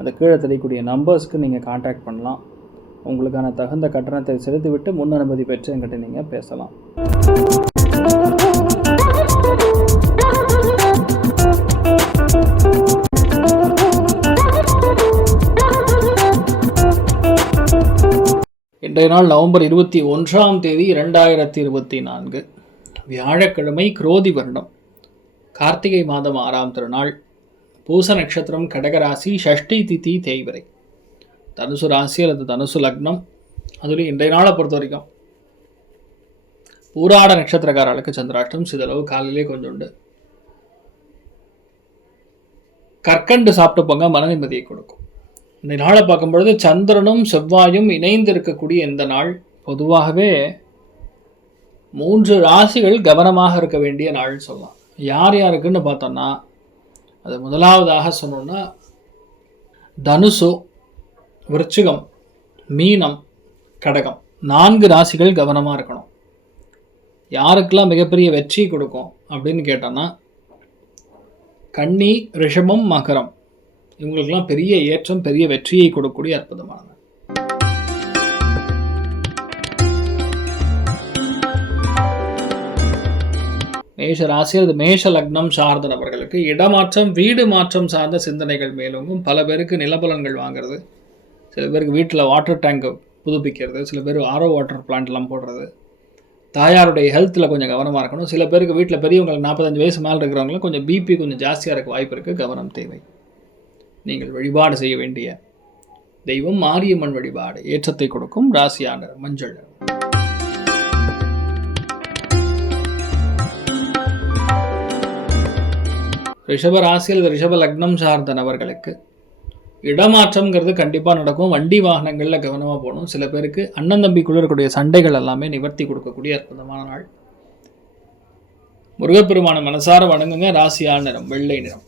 அந்த கீழே தெரியக்கூடிய நம்பர்ஸ்க்கு நீங்கள் காண்டாக்ட் பண்ணலாம். உங்களுக்கான தகுந்த கட்டணத்தை செலுத்திவிட்டு முன் அனுமதி பெற்று என்கிட்ட நீங்கள் பேசலாம். இன்றைய நாள் நவம்பர் இருபத்தி ஒன்றாம் தேதி இரண்டாயிரத்தி இருபத்தி நான்கு. வியாழக்கிழமை குரோதி வருடம். கார்த்திகை மாதம் ஆறாம் திருநாள். பூச நட்சத்திரம் கடகராசி ஷஷ்டி திதி தேய்வரை தனுசு ராசி அல்லது தனுசு லக்னம் அதுலேயும் இன்றைய நாளை பொறுத்த வரைக்கும் பூராட நட்சத்திரக்காரர்களுக்கு சந்திராஷ்டம் சிதளவு காலையிலே கொஞ்சம் உண்டு. கற்கண்டு சாப்பிட்டு போங்க மன நிம்மதியை கொடுக்கும். இந்த நாளை பார்க்கும்பொழுது சந்திரனும் செவ்வாயும் இணைந்து இருக்கக்கூடிய இந்த நாள் பொதுவாகவே மூன்று ராசிகள் கவனமாக இருக்க வேண்டிய நாள் சொல்லலாம். யார் யாருக்குன்னு பார்த்தோம்னா அது முதலாவதாக சொன்னோம்னா தனுசு விருச்சிகம் மீனம் கடகம். நான்கு ராசிகள் கவனமாக இருக்கணும். யாருக்கெல்லாம் மிகப்பெரிய வெற்றி கொடுக்கும் அப்படின்னு கேட்டோன்னா கன்னி ரிஷபம் மகரம். இவங்களுக்கெல்லாம் பெரிய ஏற்றம் பெரிய வெற்றியை கொடுக்கக்கூடிய அற்புதமானது. மேஷ ராசி அது மேஷ லக்னம் சார்ந்த நபர்களுக்கு இடமாற்றம் வீடு மாற்றம் சார்ந்த சிந்தனைகள் மேலோங்கும். பல பேருக்கு நிலபலன்கள் வாங்குறது. சில பேருக்கு வீட்டில் வாட்டர் டேங்க் புதுப்பிக்கிறது. சில பேர் ஆரோ வாட்டர் பிளான்ட்லாம் போடுறது. தாயாருடைய ஹெல்த்தில் கொஞ்சம் கவனமாக இருக்கணும். சில பேருக்கு வீட்டில் பெரியவங்களுக்கு நாற்பத்தஞ்சு வயசு மேலே இருக்கிறவங்களுக்கு கொஞ்சம் பிபி கொஞ்சம் ஜாஸ்தியாக இருக்க வாய்ப்பு இருக்குது கவனம் தேவை. நீங்கள் வழிபாடு செய்ய வேண்டிய தெய்வம் மாரியம்மன் வழிபாடு. ஏற்றத்தை கொடுக்கும் ராசியான மஞ்சள். ரிஷப ராசி அல்லது ரிஷப லக்னம் சார்ந்த நபர்களுக்கு இடமாற்றம்ங்கிறது கண்டிப்பாக நடக்கும். வண்டி வாகனங்களில் கவனமாக போகணும். சில பேருக்கு அண்ணன் தம்பிக்குள்ள இருக்கக்கூடிய சண்டைகள் எல்லாமே நிவர்த்தி கொடுக்கக்கூடிய அற்புதமான நாள். முருகப்பெருமான மனசார வணங்குங்க. ராசியான நிறம் வெள்ளை நிறம்.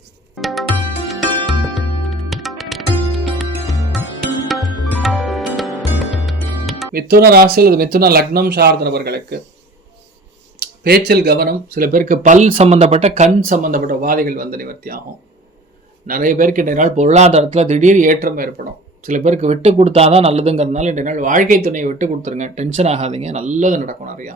மிதுன ராசி அல்லது மிதுன லக்னம் சார்ந்த நபர்களுக்கு பேச்சில் கவனம் சில பேருக்கு பல் சம்பந்தப்பட்ட கண் சம்பந்தப்பட்ட உபாதைகள் வந்து நிவர்த்தி ஆகும். நிறைய பேருக்கு இன்றைய நாள் பொருளாதாரத்தில் திடீர் ஏற்றம் ஏற்படும். சில பேருக்கு விட்டு கொடுத்தா தான் நல்லதுங்கிறதுனால இன்றைய நாள் வாழ்க்கை துணையை விட்டு கொடுத்துருங்க. டென்ஷன் ஆகாதீங்க. நல்லது நடக்கும் நிறையா.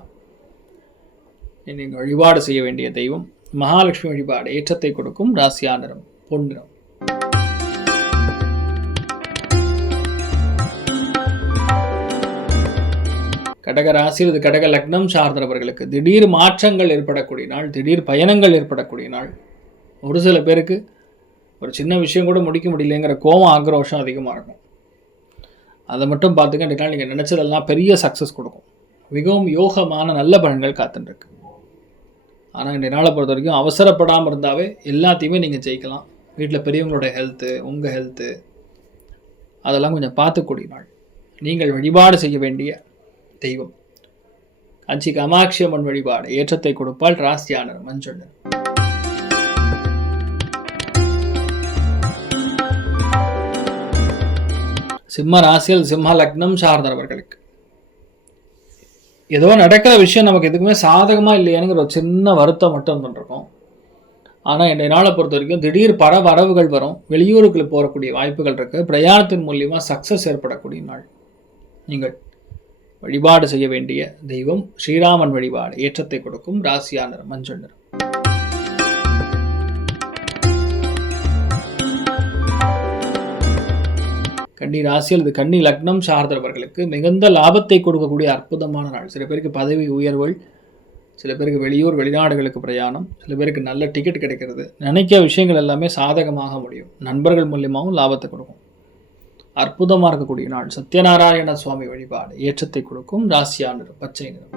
நீங்கள் வழிபாடு செய்ய வேண்டிய தெய்வம் மகாலட்சுமி வழிபாடு ஏற்றத்தை கொடுக்கும் ராசியா நிறம் பொன்னிறம் கடக ராசி அல்லது கடக லக்னம் சார்ந்தவர்களுக்கு திடீர் மாற்றங்கள் ஏற்படக்கூடிய நாள் திடீர் பயணங்கள் ஏற்படக்கூடிய நாள். ஒரு சில பேருக்கு ஒரு சின்ன விஷயம் கூட முடிக்க முடியலங்கிற கோபம் ஆக்ரோஷம் அதிகமாக இருக்கும். அதை மட்டும் பார்த்துக்க இன்றைக்கு நாள் நீங்கள் நினச்சதெல்லாம் பெரிய சக்ஸஸ் கொடுக்கும். மிகவும் யோகமான நல்ல பலன்கள் காத்துட்டுருக்கு ஆனால் இந்த நாளை பொறுத்த வரைக்கும் அவசரப்படாமல் இருந்தாவே எல்லாத்தையுமே நீங்கள் ஜெயிக்கலாம். வீட்டில் பெரியவங்களோட ஹெல்த்து உங்கள் ஹெல்த்து அதெல்லாம் கொஞ்சம் பார்த்துக்கூடிய நாள். நீங்கள் வழிபாடு செய்ய வேண்டிய தெய்வம். காஞ்சி கமாட்சி அம்மன் வழிபாடு. ஏற்றத்தை கொடுப்பால் ராசியானர் மஞ்சள். சிம்ம ராசியில் சிம்ம லக்னம் சார்ந்தவர்களுக்கு. ஏதோ நடக்கிற விஷயம் நமக்கு எதுக்குமே சாதகமாக இல்லையானுங்கிற ஒரு சின்ன வருத்தம் மட்டும் பண்ணிருக்கோம் ஆனால் என்னை நாளை பொறுத்த வரைக்கும் திடீர் பல வரவுகள் வரும். வெளியூருக்கு போகக்கூடிய வாய்ப்புகள் இருக்குது பிரயாணத்தின் மூலியமாக சக்ஸஸ் ஏற்படக்கூடிய நாள். நீங்கள் வழிபாடு செய்ய வேண்டிய தெய்வம் ஸ்ரீராமன் வழிபாடு ஏற்றத்தை கொடுக்கும் ராசியானர் மஞ்சள் நிறம். கன்னி ராசி அல்லது கன்னி லக்னம் சார்ந்தவர்களுக்கு மிகுந்த லாபத்தை கொடுக்கக்கூடிய அற்புதமான நாள். சில பேருக்கு பதவி உயர்வுகள் சில பேருக்கு வெளியூர் வெளிநாடுகளுக்கு பிரயாணம் சில பேருக்கு நல்ல டிக்கெட் கிடைக்கிறது. நினைக்க விஷயங்கள் எல்லாமே சாதகமாக முடியும். நண்பர்கள் மூலியமாகவும் லாபத்தை கொடுக்கும். அற்புதமாக இருக்கக்கூடிய நாள். சத்யநாராயண சுவாமி வழிபாடு ஏற்றத்தை கொடுக்கும் ராசியா நிறம் பச்சை நிறம்.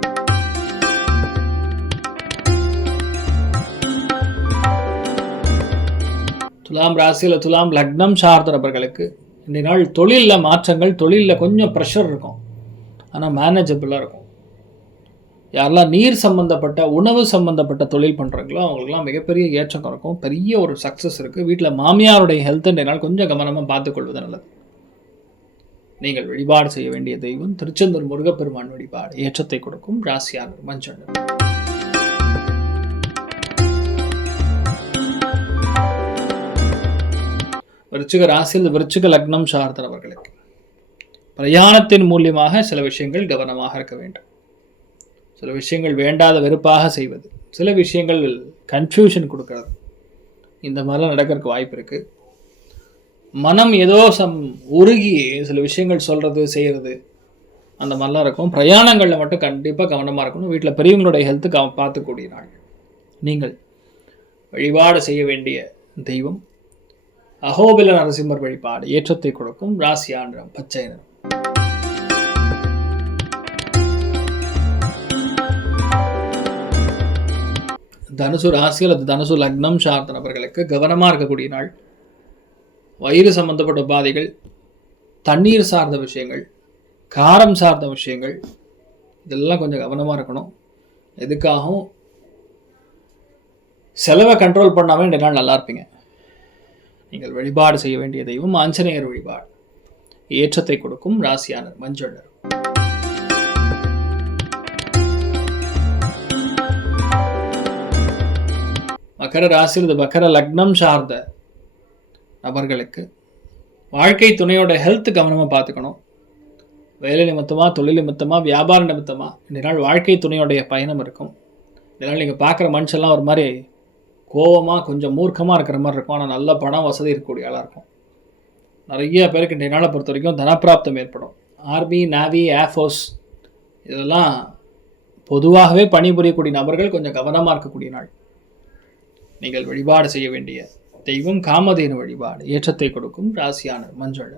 துலாம் ராசியில் துலாம் லக்னம் சார்ந்த நபர்களுக்கு இன்றைய நாள் தொழிலில் மாற்றங்கள் தொழிலில் கொஞ்சம் ப்ரெஷர் இருக்கும். ஆனால் மேனேஜபிளாக இருக்கும். யாரெல்லாம் நீர் சம்மந்தப்பட்ட உணவு சம்மந்தப்பட்ட தொழில் பண்ணுறாங்களோ அவங்களுக்குலாம் மிகப்பெரிய ஏற்றம் இருக்கும். பெரிய ஒரு சக்ஸஸ் இருக்குது வீட்டில் மாமியாருடைய ஹெல்த் நாள் கொஞ்சம் கவனமாக பார்த்துக்கொள்வது நல்லது. நீங்கள் வழிபாடு செய்ய வேண்டிய தெய்வம் திருச்செந்தூர் முருகப்பெருமான் வழிபாடு. ஏற்றத்தை கொடுக்கும் ராசியாளர் மஞ்சள். விருச்சிக ராசியில் விருச்சிக லக்னம் சார்ந்தவர்களுக்கு பிரயாணத்தின் மூலியமாக சில விஷயங்கள் கவனமாக இருக்க வேண்டும். சில விஷயங்கள் வேண்டாத வெறுப்பாக செய்வது சில விஷயங்கள் கன்ஃபியூஷன் கொடுக்கறது. இந்த மாதிரிலாம் நடக்கிறதுக்கு வாய்ப்பு இருக்குது மனம் ஏதோ சம் உருகி சில விஷயங்கள் சொல்கிறது செய்கிறது அந்த மாதிரிலாம் இருக்கும். பிரயாணங்களில் மட்டும் கண்டிப்பாக கவனமாக இருக்கணும். வீட்டில் பெரியவங்களுடைய ஹெல்த்து கவ பார்த்துக்கூடிய நாள். நீங்கள் வழிபாடு செய்ய வேண்டிய தெய்வம். அகோபில நரசிம்மர் வழிபாடு ஏற்றத்தை கொடுக்கும். ராசியாண்டம் பச்சை நிறம். தனுசு ராசி அல்லது தனுசு லக்னம் சார்ந்த நபர்களுக்கு கவனமாக இருக்கக்கூடிய நாள். வயிறு சம்பந்தப்பட்ட உபாதைகள் தண்ணீர் சார்ந்த விஷயங்கள் காரம் சார்ந்த விஷயங்கள் இதெல்லாம் கொஞ்சம் கவனமாக இருக்கணும். எதுக்காகவும் செலவை கண்ட்ரோல் பண்ணாமல் ரெண்டு நாள் நல்லா இருப்பீங்க. நீங்கள் வழிபாடு செய்ய வேண்டிய தெய்வம் ஆஞ்சநேயர் வழிபாடு. ஏற்றத்தை கொடுக்கும் ராசியானர் மஞ்சள் மகர ராசியில் இது மகர லக்னம் சார்ந்த நபர்களுக்கு வாழ்க்கை துணையோட ஹெல்த் கவனமாக பார்த்துக்கணும். வேலை நிமித்தமாக தொழில் நிமித்தமாக வியாபார நிமித்தமாக இந்த நாள் வாழ்க்கை துணையோடைய பயணம் இருக்கும். இதனால் நீங்கள் பார்க்குற மனுஷெல்லாம் ஒரு மாதிரி கோவமாக கொஞ்சம் மூர்க்கமாக இருக்கிற மாதிரி இருக்கும். ஆனால் நல்ல பணம் வசதி இருக்கக்கூடிய ஆளாக இருக்கும். நிறைய பேருக்கு இன்றைய நாளை பொறுத்த வரைக்கும் தனப்பிராப்தம் ஏற்படும். ஆர்மி நேவி ஏர்ஃபோர்ஸ் இதெல்லாம் பொதுவாகவே பணிபுரியக்கூடிய நபர்கள் கொஞ்சம் கவனமாக இருக்கக்கூடிய நாள். நீங்கள் வழிபாடு செய்ய வேண்டிய தெய்வம் காமதேனு வழிபாடு ஏற்றத்தை கொடுக்கும் ராசியான மஞ்சள்.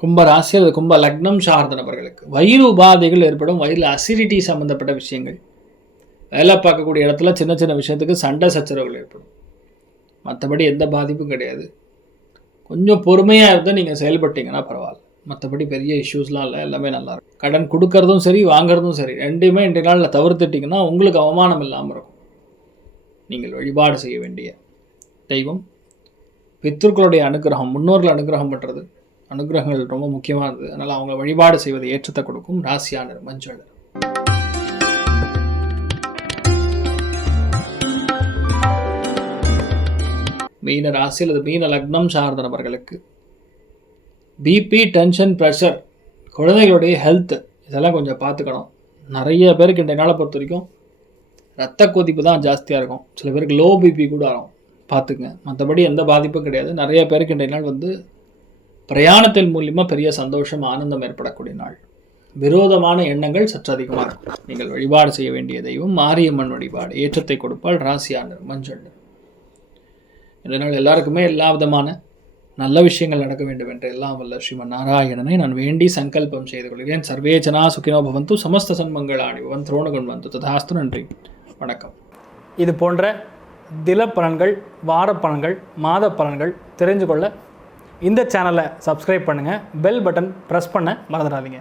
கும்ப ராசி அல்லது கும்ப லக்னம் சார்ந்த நபர்களுக்கு வயிறு உபாதைகள் ஏற்படும். வயிறில் அசிடிட்டி சம்பந்தப்பட்ட விஷயங்கள். வேலை பார்க்கக்கூடிய இடத்துல சின்ன சின்ன விஷயத்துக்கு சண்டை சச்சரவுகள் ஏற்படும். மற்றபடி எந்த பாதிப்பும் கிடையாது. கொஞ்சம் பொறுமையாக இருந்து நீங்கள் செயல்பட்டீங்கன்னா பரவாயில்ல. மற்றபடி பெரிய இஷ்யூஸ்லாம் இல்லை. எல்லாமே நல்லா இருக்கும். கடன் கொடுக்கறதும் சரி வாங்குறதும் சரி. ரெண்டுமே இன்றைய நாளில் தவிர்த்துட்டிங்கன்னா உங்களுக்கு அவமானம் இல்லாமல் இருக்கும். நீங்கள் வழிபாடு செய்ய வேண்டிய தெய்வம். பித்ருக்களுடைய அனுகிரகம் முன்னோர்கள் அனுகிரகம் பண்ணுறது அனுகிரகங்கள் ரொம்ப முக்கியமானது. அதனால் அவங்க வழிபாடு செய்வது ஏற்றத்தை கொடுக்கும். ராசியானர் மஞ்சள். மீன ராசி அல்லது மீன லக்னம் சார்ந்த நபர்களுக்கு பிபி டென்ஷன் ப்ரெஷர் குழந்தைகளுடைய ஹெல்த்து இதெல்லாம் கொஞ்சம் பார்த்துக்கணும். நிறைய பேருக்கு இந்த நாளை பொறுத்த வரைக்கும் ரத்த கொதிப்பு தான் ஜாஸ்தியாக இருக்கும். சில பேருக்கு லோ பிபி கூட ஆகும். பார்த்துக்குங்க. மற்றபடி எந்த பாதிப்பும் கிடையாது. நிறைய பேருக்கு இன்றைய நாள் வந்து பிரயாணத்தின் மூலியமாக பெரிய சந்தோஷம் ஆனந்தம் ஏற்படக்கூடிய நாள். விரோதமான எண்ணங்கள் சற்று அதிகமாக இருக்கும். நீங்கள் வழிபாடு செய்ய வேண்டிய தெய்வம் மாரியம்மன் வழிபாடு. ஏற்றத்தை கொடுப்பால் ராசியானர் மஞ்சள். இதனால் எல்லாருக்குமே எல்லா விதமான நல்ல விஷயங்கள் நடக்க வேண்டும் என்று எல்லாம் வல்ல ஸ்ரீமன் நாராயணனை நான் வேண்டி சங்கல்பம் செய்து கொள்கிறேன். சர்வே ஜனா சுகினோ பவந்து சமஸ்த சன்மங்களாணி பவன் துரோணகுண் வந்து ததாஸ்து. நன்றி. வணக்கம். இது போன்ற தில பலன்கள் வார பலன்கள் மாத பலன்கள் தெரிஞ்சு கொள்ள இந்த சேனலை சப்ஸ்கிரைப் பண்ணுங்கள் பெல் பட்டன் ப்ரெஸ் பண்ண மறந்துடாதீங்க.